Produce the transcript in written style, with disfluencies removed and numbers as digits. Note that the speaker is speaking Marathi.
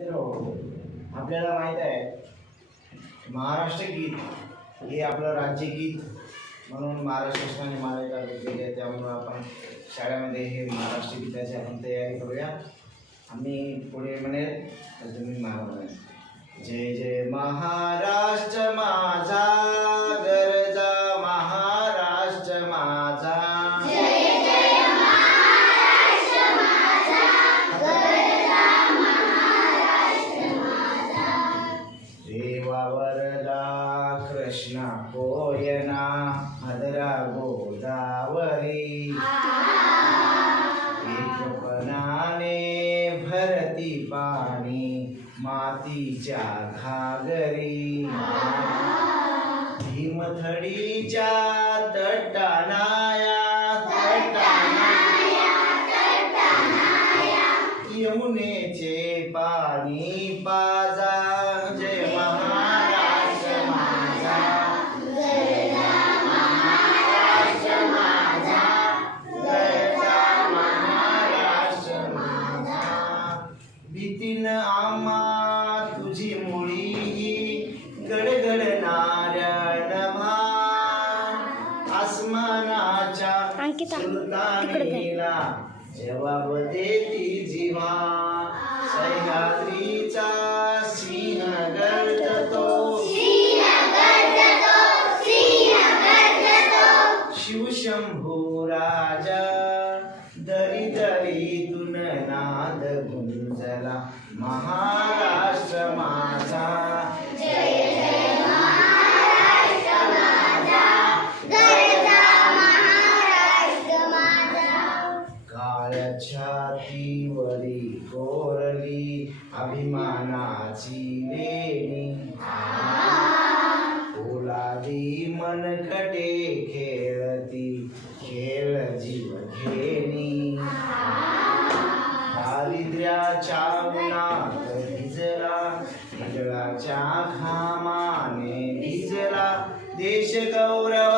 आपल्याला माहित आहे महाराष्ट्र गीत हे आपलं राज्यगीत म्हणून महाराष्ट्र शासनाने मान्यता दिलेली आहे. त्यामुळे आपण शाळेमध्ये हे महाराष्ट्र गीताची आपण तयारी करूया. आम्ही पुढे म्हणेल तर तुम्ही महाराष्ट्र जय जय महाराष्ट्र माझा गरजा महाराष्ट्र माझा देवा वरदा कृष्णा कोयना भद्रा गोदावरी एकपणाने भरती पाणी मातीच्या घागरी भीमथडीच्या तटानाया यमुनेचे पाणी पाजा जय महाराष्ट्र माझा महाराष्ट्र माझा गरजा महाराष्ट्र माझा भीतीन आम्हा तुझी मुळी गडगडणाऱ्या नभा आसमानाच्या सुलतानीला जवाब देती जीवा सह्याद्रीचा सिंह गर्जतो शिवशंभू राजा दरी दरीतून नाद गुंजला महाराष्ट्र माझा छातीवरी कोरली अभिमानाची लेणी फुलादी मनकटे खेळती खेळ जीव घेणी दारिद्र्याच्या उन्हात भिजला हिजळाच्या घामाने भिजला देश गौरव